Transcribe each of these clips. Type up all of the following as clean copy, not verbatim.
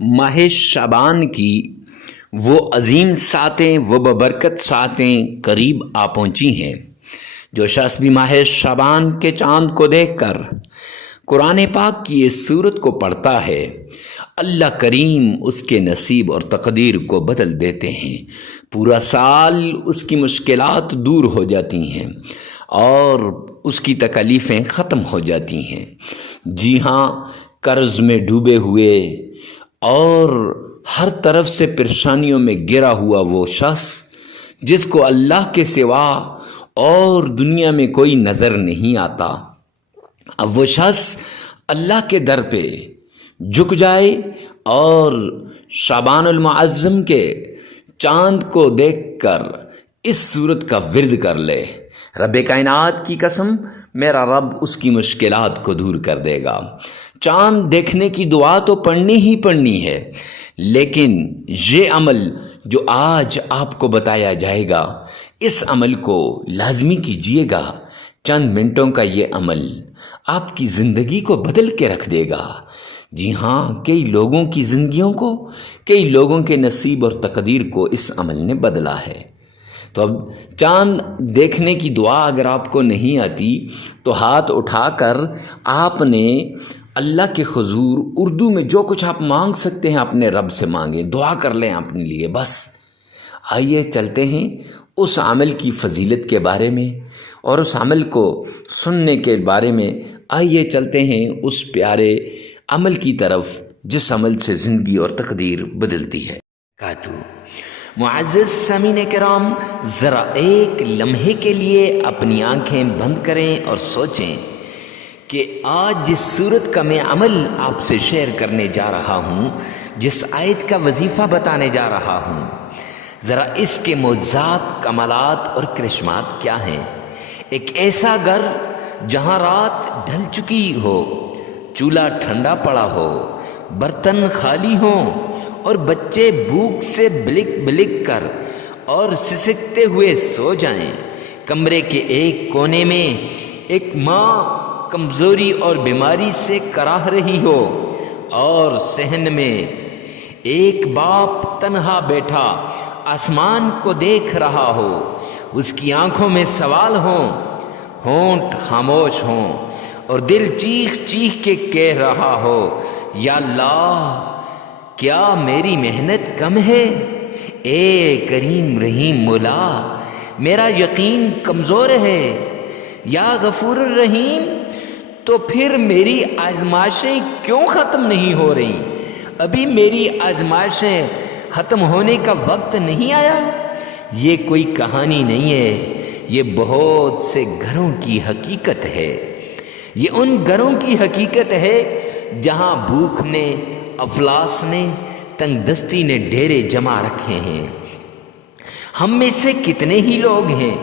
ماہ شعبان کی وہ عظیم ساتیں و ببرکت ساتیں قریب آ پہنچی ہیں۔ جو شخص بھی ماہ شعبان کے چاند کو دیکھ کر قرآن پاک کی اس سورت کو پڑھتا ہے، اللہ کریم اس کے نصیب اور تقدیر کو بدل دیتے ہیں۔ پورا سال اس کی مشکلات دور ہو جاتی ہیں اور اس کی تکلیفیں ختم ہو جاتی ہیں۔ جی ہاں، قرض میں ڈوبے ہوئے اور ہر طرف سے پریشانیوں میں گرا ہوا وہ شخص جس کو اللہ کے سوا اور دنیا میں کوئی نظر نہیں آتا، اب وہ شخص اللہ کے در پہ جھک جائے اور شعبان المعظم کے چاند کو دیکھ کر اس سورت کا ورد کر لے، رب کائنات کی قسم میرا رب اس کی مشکلات کو دور کر دے گا۔ چاند دیکھنے کی دعا تو پڑھنی ہی پڑھنی ہے، لیکن یہ عمل جو آج آپ کو بتایا جائے گا، اس عمل کو لازمی کیجیے گا۔ چند منٹوں کا یہ عمل آپ کی زندگی کو بدل کے رکھ دے گا۔ جی ہاں، کئی لوگوں کی زندگیوں کو، کئی لوگوں کے نصیب اور تقدیر کو اس عمل نے بدلا ہے۔ تو اب چاند دیکھنے کی دعا اگر آپ کو نہیں آتی تو ہاتھ اٹھا کر آپ نے اللہ کے حضور اردو میں جو کچھ آپ مانگ سکتے ہیں اپنے رب سے مانگیں، دعا کر لیں اپنے لیے۔ بس آئیے چلتے ہیں اس عمل کی فضیلت کے بارے میں اور اس عمل کو سننے کے بارے میں۔ آئیے چلتے ہیں اس پیارے عمل کی طرف جس عمل سے زندگی اور تقدیر بدلتی ہے۔ معزز سامعین کرام، ذرا ایک لمحے کے لیے اپنی آنکھیں بند کریں اور سوچیں کہ آج جس سورت کا میں عمل آپ سے شیئر کرنے جا رہا ہوں، جس آیت کا وظیفہ بتانے جا رہا ہوں، ذرا اس کے معجزات، کمالات اور کرشمات کیا ہیں۔ ایک ایسا گھر جہاں رات ڈھل چکی ہو، چولہا ٹھنڈا پڑا ہو، برتن خالی ہوں اور بچے بھوک سے بلک بلک کر اور سسکتے ہوئے سو جائیں۔ کمرے کے ایک کونے میں ایک ماں کمزوری اور بیماری سے کراہ رہی ہو اور صحن میں ایک باپ تنہا بیٹھا آسمان کو دیکھ رہا ہو، اس کی آنکھوں میں سوال ہوں، ہونٹ خاموش ہوں اور دل چیخ چیخ کے کہہ رہا ہو، یا اللہ، کیا میری محنت کم ہے؟ اے کریم رحیم مولا، میرا یقین کمزور ہے۔ یا غفور الرحیم، تو پھر میری آزمائشیں کیوں ختم نہیں ہو رہی؟ ابھی میری آزمائشیں ختم ہونے کا وقت نہیں آیا؟ یہ کوئی کہانی نہیں ہے، یہ بہت سے گھروں کی حقیقت ہے۔ یہ ان گھروں کی حقیقت ہے جہاں بھوک نے، افلاس نے، تنگ دستی نے ڈیرے جما رکھے ہیں۔ ہم میں سے کتنے ہی لوگ ہیں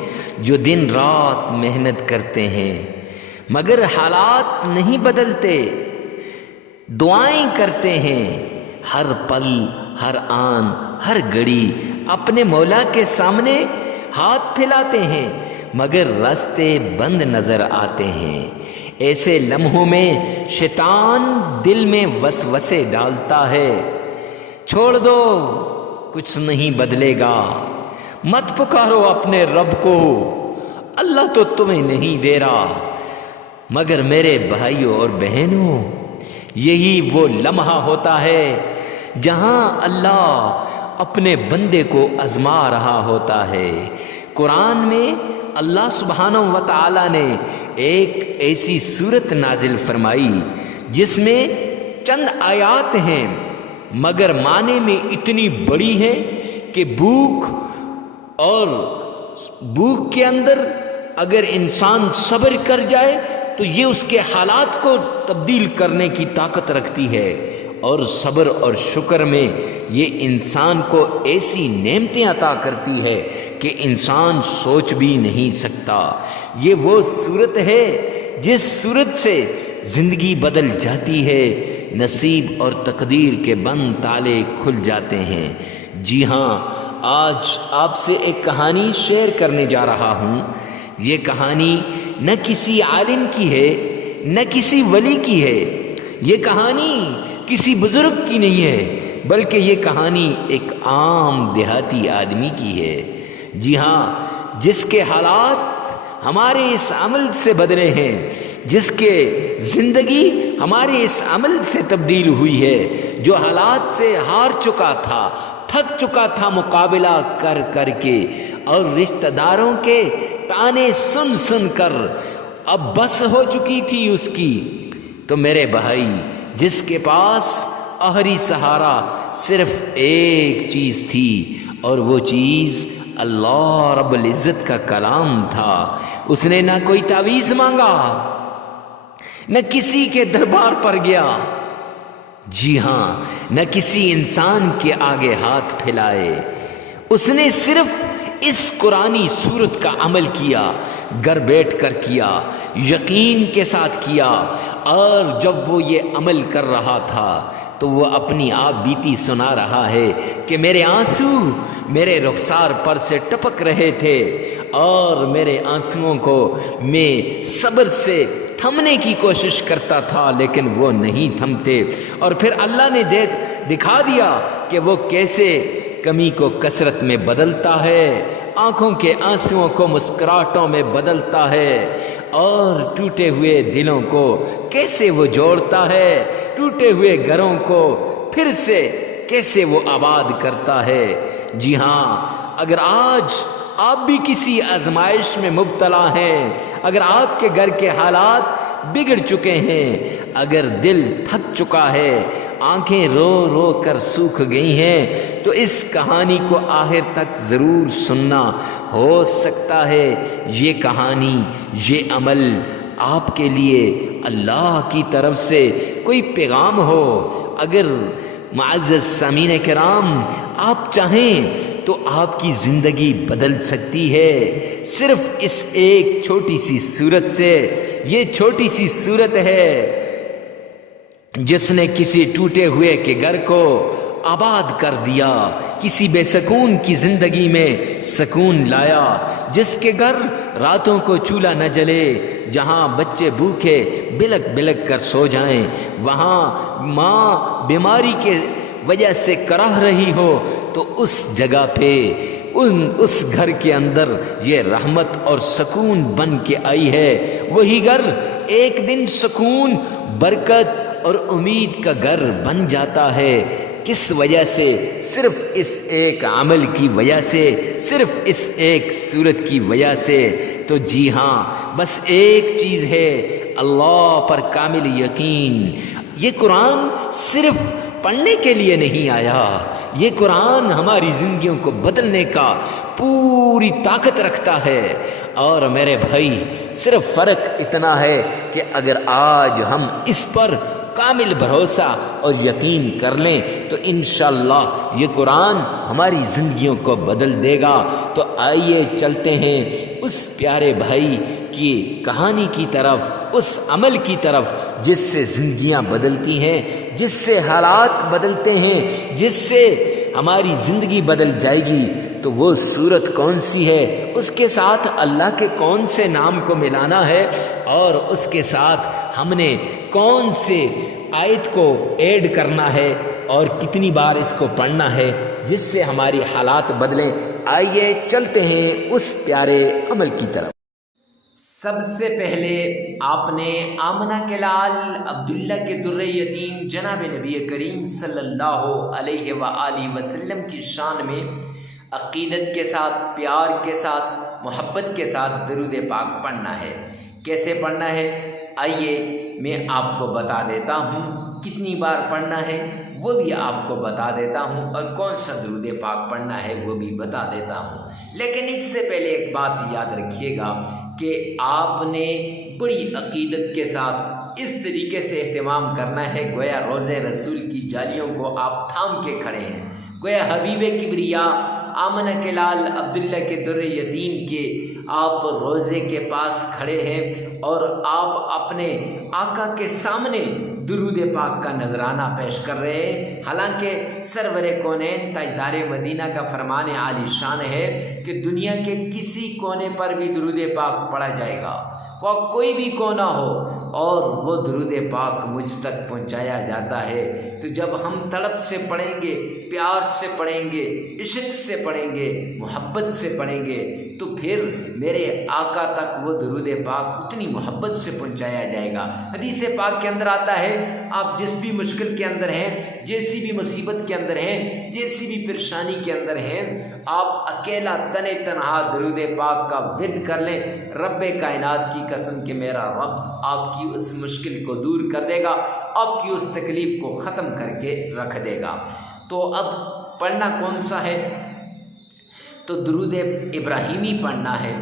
جو دن رات محنت کرتے ہیں مگر حالات نہیں بدلتے، دعائیں کرتے ہیں ہر پل، ہر آن، ہر گھڑی اپنے مولا کے سامنے ہاتھ پھیلاتے ہیں مگر راستے بند نظر آتے ہیں۔ ایسے لمحوں میں شیطان دل میں وسوسے ڈالتا ہے، چھوڑ دو، کچھ نہیں بدلے گا، مت پکارو اپنے رب کو، اللہ تو تمہیں نہیں دے رہا۔ مگر میرے بھائیوں اور بہنوں، یہی وہ لمحہ ہوتا ہے جہاں اللہ اپنے بندے کو آزما رہا ہوتا ہے۔ قرآن میں اللہ سبحانہ و تعالی نے ایک ایسی سورت نازل فرمائی جس میں چند آیات ہیں مگر معنی میں اتنی بڑی ہے کہ بھوک اور بھوک کے اندر اگر انسان صبر کر جائے تو یہ اس کے حالات کو تبدیل کرنے کی طاقت رکھتی ہے، اور صبر اور شکر میں یہ انسان کو ایسی نعمتیں عطا کرتی ہے کہ انسان سوچ بھی نہیں سکتا۔ یہ وہ صورت ہے جس صورت سے زندگی بدل جاتی ہے، نصیب اور تقدیر کے بند تالے کھل جاتے ہیں۔ جی ہاں، آج آپ سے ایک کہانی شیئر کرنے جا رہا ہوں۔ یہ کہانی نہ کسی عالم کی ہے، نہ کسی ولی کی ہے، یہ کہانی کسی بزرگ کی نہیں ہے، بلکہ یہ کہانی ایک عام دیہاتی آدمی کی ہے، جی ہاں، جس کے حالات ہمارے اس عمل سے بدلے ہیں، جس کے زندگی ہمارے اس عمل سے تبدیل ہوئی ہے، جو حالات سے ہار چکا تھا، تھک چکا تھا مقابلہ کر کر کے، اور رشتہ داروں کے تانے سن سن کر اب بس ہو چکی تھی اس کی، تو میرے بھائی، جس کے پاس آخری سہارا صرف ایک چیز تھی، اور وہ چیز اللہ رب العزت کا کلام تھا، اس نے نہ کوئی تعویذ مانگا، نہ کسی کے دربار پر گیا، جی ہاں، نہ کسی انسان کے آگے ہاتھ پھیلائے، اس نے صرف اس قرآنی سورت کا عمل کیا، گھر بیٹھ کر کیا، یقین کے ساتھ کیا، اور جب وہ یہ عمل کر رہا تھا تو وہ اپنی آپ بیتی سنا رہا ہے کہ میرے آنسو میرے رخسار پر سے ٹپک رہے تھے، اور میرے آنسوؤں کو میں صبر سے تھمنے کی کوشش کرتا تھا، لیکن وہ نہیں تھمتے، اور پھر اللہ نے دکھا دیا کہ وہ کیسے کمی کو کثرت میں بدلتا ہے، آنکھوں کے آنسوؤں کو مسکراہٹوں میں بدلتا ہے، اور ٹوٹے ہوئے دلوں کو کیسے وہ جوڑتا ہے، ٹوٹے ہوئے گھروں کو پھر سے کیسے وہ آباد کرتا ہے۔ جی ہاں، اگر آج آپ بھی کسی آزمائش میں مبتلا ہیں، اگر آپ کے گھر کے حالات بگڑ چکے ہیں، اگر دل تھک چکا ہے، آنکھیں رو رو کر سوکھ گئی ہیں، تو اس کہانی کو آخر تک ضرور سننا، ہو سکتا ہے یہ کہانی، یہ عمل آپ کے لیے اللہ کی طرف سے کوئی پیغام ہو۔ اگر معزز سامعین کرام آپ چاہیں تو آپ کی زندگی بدل سکتی ہے صرف اس ایک چھوٹی سی صورت سے۔ یہ چھوٹی سی صورت ہے جس نے کسی ٹوٹے ہوئے کے گھر کو آباد کر دیا، کسی بے سکون کی زندگی میں سکون لایا، جس کے گھر راتوں کو چولہا نہ جلے، جہاں بچے بھوکے بلک بلک کر سو جائیں، وہاں ماں بیماری کے وجہ سے کرہ رہی ہو، تو اس جگہ پہ اس گھر کے اندر یہ رحمت اور سکون بن کے آئی ہے۔ وہی گھر ایک دن سکون، برکت اور امید کا گھر بن جاتا ہے۔ کس وجہ سے؟ صرف اس ایک عمل کی وجہ سے، صرف اس ایک صورت کی وجہ سے۔ تو جی ہاں، بس ایک چیز ہے، اللہ پر کامل یقین۔ یہ قرآن صرف پڑھنے کے لیے نہیں آیا، یہ قرآن ہماری زندگیوں کو بدلنے کا پوری طاقت رکھتا ہے۔ اور میرے بھائی، صرف فرق اتنا ہے کہ اگر آج ہم اس پر کامل بھروسہ اور یقین کر لیں تو انشاءاللہ یہ قرآن ہماری زندگیوں کو بدل دے گا۔ تو آئیے چلتے ہیں اس پیارے بھائی کی کہانی کی طرف، اس عمل کی طرف جس سے زندگیاں بدلتی ہیں، جس سے حالات بدلتے ہیں، جس سے ہماری زندگی بدل جائے گی۔ تو وہ صورت کون سی ہے، اس کے ساتھ اللہ کے کون سے نام کو ملانا ہے، اور اس کے ساتھ ہم نے کون سے آیت کو ایڈ کرنا ہے، اور کتنی بار اس کو پڑھنا ہے جس سے ہماری حالات بدلیں۔ آئیے چلتے ہیں اس پیارے عمل کی طرف۔ سب سے پہلے آپ نے آمنہ کے لال عبداللہ کے در یتیم جناب نبی کریم صلی اللہ علیہ وآلہ وسلم کی شان میں عقیدت کے ساتھ، پیار کے ساتھ، محبت کے ساتھ درود پاک پڑھنا ہے۔ کیسے پڑھنا ہے؟ آئیے میں آپ کو بتا دیتا ہوں، کتنی بار پڑھنا ہے وہ بھی آپ کو بتا دیتا ہوں، اور کون سا درود پاک پڑھنا ہے وہ بھی بتا دیتا ہوں۔ لیکن اس سے پہلے ایک بات یاد رکھیے گا کہ آپ نے بڑی عقیدت کے ساتھ اس طریقے سے اہتمام کرنا ہے گویا روضہ رسول کی جالیوں کو آپ تھام کے کھڑے ہیں، گویا حبیب کبریا آمنہ کے لال عبداللہ کے در یتیم کے آپ روضے کے پاس کھڑے ہیں، اور آپ اپنے آقا کے سامنے درود پاک کا نذرانہ پیش کر رہے ہیں۔ حالانکہ سرور کونین تاجدار مدینہ کا فرمان عالی شان ہے کہ دنیا کے کسی کونے پر بھی درود پاک پڑھا جائے گا، وہ کوئی بھی کونا ہو، اور وہ درود پاک مجھ تک پہنچایا جاتا ہے تو جب ہم تڑپ سے پڑھیں گے، پیار سے پڑھیں گے، عشق سے پڑھیں گے، محبت سے پڑھیں گے، تو پھر میرے آقا تک وہ درود پاک اتنی محبت سے پہنچایا جائے گا۔ حدیث پاک کے اندر آتا ہے، آپ جس بھی مشکل کے اندر ہیں، جیسی بھی مصیبت کے اندر ہیں، جیسی بھی پریشانی کے اندر ہیں، آپ اکیلا تنے تنہا درود پاک کا ورد کر لیں، رب کائنات کی قسم کہ میرا رب آپ کی اس مشکل کو دور کر دے گا، آپ کی اس تکلیف کو ختم کر کے رکھ دے گا۔ تو اب پڑھنا کون سا ہے؟ تو درود ابراہیمی پڑھنا ہے۔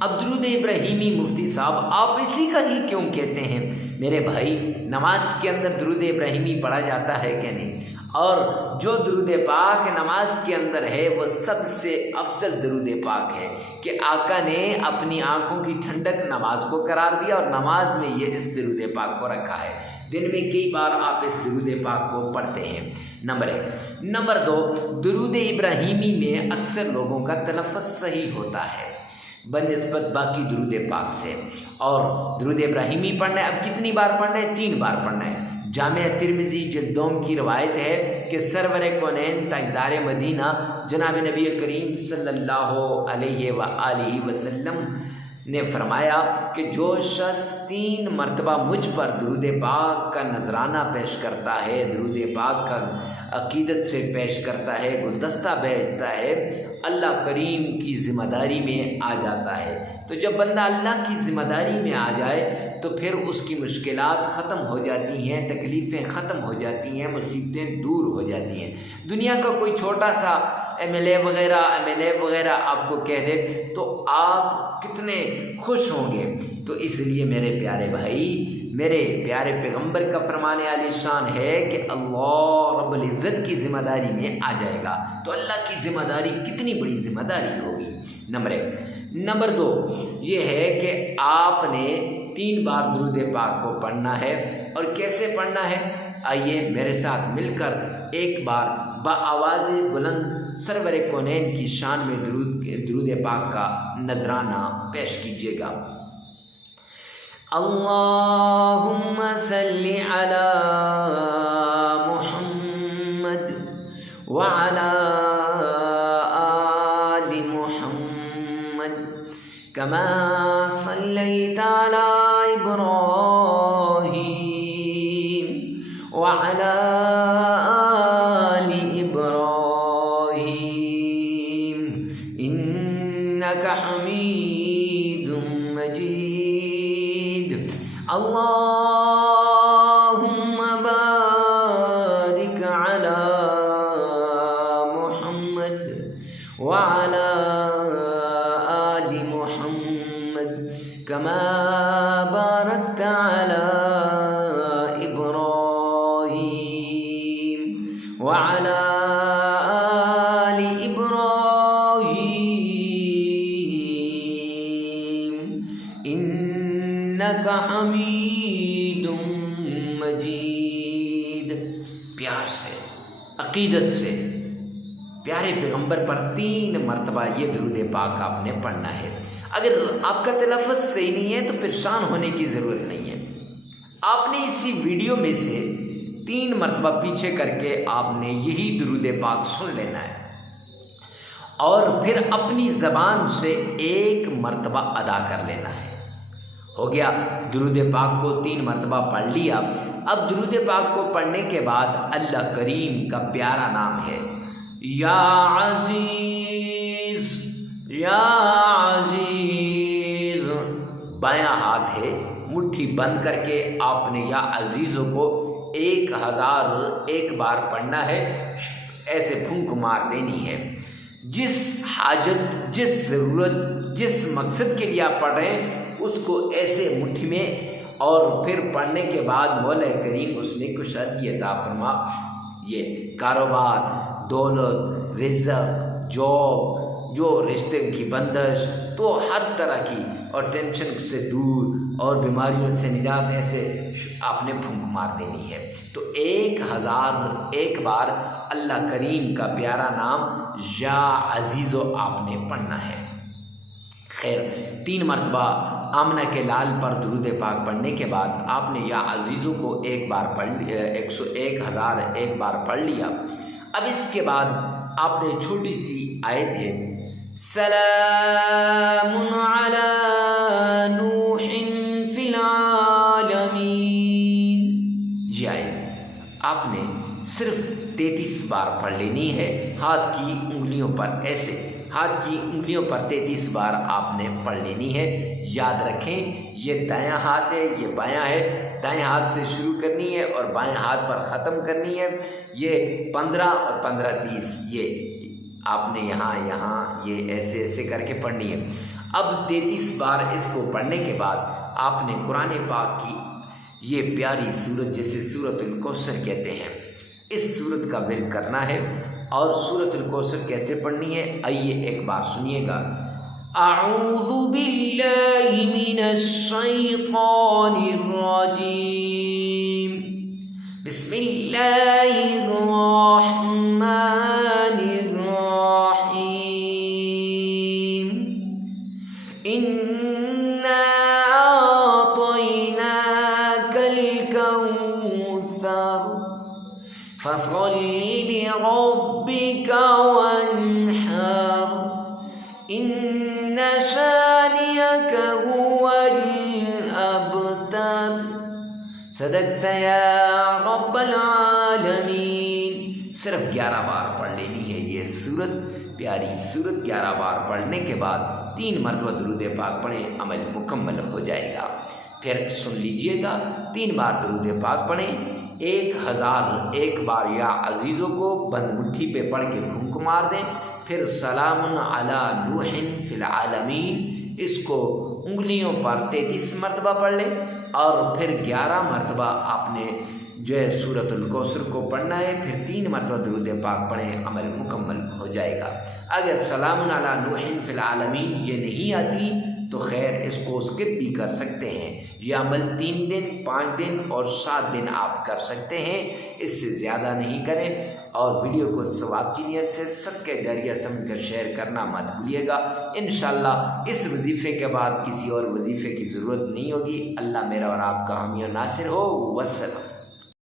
اب درود ابراہیمی مفتی صاحب آپ اسی کا ہی کیوں کہتے ہیں؟ میرے بھائی، نماز کے اندر درود ابراہیمی پڑھا جاتا ہے کہ نہیں؟ اور جو درود پاک نماز کے اندر ہے وہ سب سے افضل درود پاک ہے کہ آقا نے اپنی آنکھوں کی ٹھنڈک نماز کو قرار دیا اور نماز میں یہ اس درود پاک کو رکھا ہے۔ دن میں کئی بار آپ اس درود پاک کو پڑھتے ہیں، نمبر 1۔ نمبر 2، درود ابراہیمی میں اکثر لوگوں کا تلفظ صحیح ہوتا ہے بنسبت باقی درود پاک سے۔ اور درود ابراہیمی پڑھنا ہے، اب کتنی بار پڑھنا ہے؟ 3 بار پڑھنا ہے۔ جامع ترمذی جلد 2 کی روایت ہے کہ سرور کونین تاجدار مدینہ جناب نبی کریم صلی اللہ علیہ وآلہ وسلم نے فرمایا کہ جو شخص 3 مرتبہ مجھ پر درود پاک کا نذرانہ پیش کرتا ہے، درود پاک کا عقیدت سے پیش کرتا ہے، گلدستہ بھیجتا ہے، اللہ کریم کی ذمہ داری میں آ جاتا ہے۔ تو جب بندہ اللہ کی ذمہ داری میں آ جائے تو پھر اس کی مشکلات ختم ہو جاتی ہیں، تکلیفیں ختم ہو جاتی ہیں، مصیبتیں دور ہو جاتی ہیں۔ دنیا کا کوئی چھوٹا سا ایم ایل اے وغیرہ آپ کو کہہ دے تو آپ کتنے خوش ہوں گے۔ تو اس لیے میرے پیارے بھائی، میرے پیارے پیغمبر کا فرمان عالی شان ہے کہ اللہ رب العزت کی ذمہ داری میں آ جائے گا۔ تو اللہ کی ذمہ داری کتنی بڑی ذمہ داری ہوگی، نمبر 1۔ نمبر 2 یہ ہے کہ آپ نے 3 بار درود پاک کو پڑھنا ہے۔ اور کیسے پڑھنا ہے؟ آئیے میرے ساتھ مل کر ایک بار بآواز بلند سرور کونین کی شان میں درود پاک کا نذرانہ پیش کیجیے گا۔ اللہم صلی علی محمد وعلی آل محمد کما صلیت علی ابراہیم وعلی آل ابراہیم انک حمید مجید۔ اللہم بارک علی محمد وعلی آل محمد کما بارکت علی ابراہیم وعلی آل ابراہیم انک حمید مجید۔ پیار سے، عقیدت سے پیارے پیغمبر پر 3 مرتبہ یہ درود پاک آپ نے پڑھنا ہے۔ اگر آپ کا تلفظ صحیح نہیں ہے تو پریشان ہونے کی ضرورت نہیں ہے، آپ نے اسی ویڈیو میں سے 3 مرتبہ پیچھے کر کے آپ نے یہی درود پاک سن لینا ہے اور پھر اپنی زبان سے 1 مرتبہ ادا کر لینا ہے۔ ہو گیا، درود پاک کو 3 مرتبہ پڑھ لیا۔ اب درود پاک کو پڑھنے کے بعد اللہ کریم کا پیارا نام ہے یا عزیز یا عزیز، بایاں ہاتھ ہے، مٹھی بند کر کے آپ نے یا عزیزوں کو 1001 بار پڑھنا ہے، ایسے پھونک مار دینی ہے۔ جس حاجت، جس ضرورت، جس مقصد کے لیے آپ پڑھ رہے ہیں اس کو ایسے مٹھی میں، اور پھر پڑھنے کے بعد مولا کریم اس میں کشادگی عطا فرما۔ یہ کاروبار، دولت، رزق، جاب، جو رشتے کی بندش، تو ہر طرح کی، اور ٹینشن سے دور اور بیماریوں سے نجات، ایسے آپ نے پھونک مار دینی ہے۔ تو 1001 بار اللہ کریم کا پیارا نام یا عزیزو آپ نے پڑھنا ہے۔ خیر، 3 مرتبہ آمنہ کے لال پر درود پاک پڑھنے کے بعد آپ نے یا عزیزوں کو 1001 بار پڑھ لیا۔ اب اس کے بعد آپ نے چھوٹی سی آیت ہے سلام علی نوح فی العالمین، یہ آیت آپ نے صرف 33 بار پڑھ لینی ہے، ہاتھ کی انگلیوں پر ایسے، ہاتھ کی انگلیوں پر 33 بار آپ نے پڑھ لینی ہے۔ یاد رکھیں یہ دایاں ہاتھ ہے، یہ بایاں ہے، دائیں ہاتھ سے شروع کرنی ہے اور بائیں ہاتھ پر ختم کرنی ہے۔ یہ 15 اور 15 30 یہ آپ نے یہاں یہ ایسے ایسے کر کے پڑھنی ہے۔ اب 33 بار اس کو پڑھنے کے بعد آپ نے قرآن پاک کی یہ پیاری سورت جسے سورۃ الکوثر کہتے ہیں، اس سورت کا ورد کرنا ہے۔ اور سورۃ الکوثر کیسے پڑھنی ہے آئیے ایک بار سنیے گا۔ اعوذ باللہ من الشیطان الرجیم، بسم اللہ الرحمن الرحیم، انا اعطیناک الکوثر فصل لربک وانحر ان شانئک هو الابتر۔ صدقت یا رب العالمین۔ صرف 11 بار پڑھ لینی ہے یہ سورت، پیاری سورت 11 بار پڑھنے کے بعد 3 مرتبہ درود پاک پڑھیں، عمل مکمل ہو جائے گا۔ پھر سن لیجئے گا، 3 بار درود پاک پڑھیں، 1001 بار یا عزیزوں کو بند مٹھی پہ پڑھ کے پھونک مار دیں، پھر سلام علی نوح فی العالمین اس کو انگلیوں پر 33 مرتبہ پڑھ لیں، اور پھر 11 مرتبہ آپ نے جو ہے سورۃ الکوثر کو پڑھنا ہے، پھر 3 مرتبہ درود پاک پڑھیں، عمل مکمل ہو جائے گا۔ اگر سلام علی نوح فی العالمین یہ نہیں آتی تو خیر اس کو اسکپ بھی کر سکتے ہیں، یہ عمل 3 دن 5 دن اور 7 دن آپ کر سکتے ہیں، اس سے زیادہ نہیں کریں۔ اور ویڈیو کو ثواب کی نیت سے صدقہ جاریہ سمجھ کر شیئر کرنا مت بھولیے گا۔ انشاءاللہ اس وظیفے کے بعد کسی اور وظیفے کی ضرورت نہیں ہوگی۔ اللہ میرا اور آپ کا حامی و ناصر ہو۔ والسلام۔